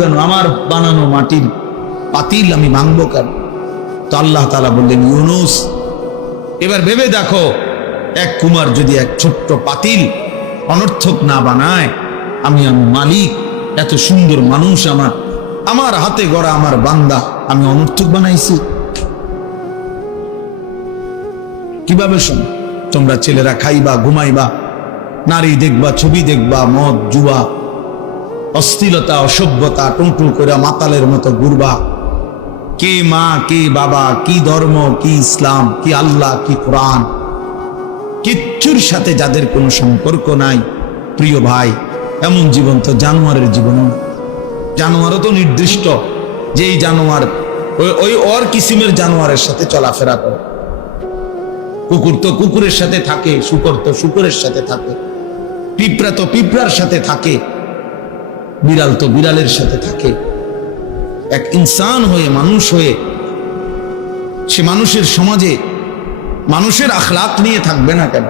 কেন আমার বানানো মাটির পাতিল আমি ভাঙবো কেন? তো আল্লাহ তাআলা বললেন, ইউনুস এবার ভেবে দেখো, এক কুমার যদি এক ছোট্ট পাতিল অনর্থক না বানায়, আমি মালিক, এত সুন্দর মানুষ আমার হাতে গড়া আমার বান্দা আমি অনর্থক বানাইছি কিভাবে? শোনো, তোমরা ছেলেরা খাইবা, ঘুমাইবা, নারী দেখবা, ছবি দেখবা, মদ জুয়া অশ্লীলতা অসভ্যতা টুনটুন করে মাতালের মতো ঘুরবা। কে মা কে বাবা, কি ধর্ম, কি ইসলাম, কি আল্লাহ, কি কোরআন, কিচ্ছুর সাথে যাদের কোনো সম্পর্ক নাই, প্রিয় ভাই, এমন জীবন তো জানোয়ারের জীবন। জানোয়ারও তো নির্দিষ্ট যেই জানোয়ার ওই ওর কিসিমের জানোয়ারের সাথে চলাফেরা করে। কুকুর তো কুকুরের সাথে থাকে, শুকর তো শুকরের সাথে থাকে, পিঁপড়া তো পিঁপড়ার সাথে থাকে, বিড়াল তো বিড়ালের সাথে থাকে। এক ইনসান হয়ে, মানুষ হয়ে, সে মানুষের সমাজে মানুষের আখলাক নিয়ে থাকবে না কেন?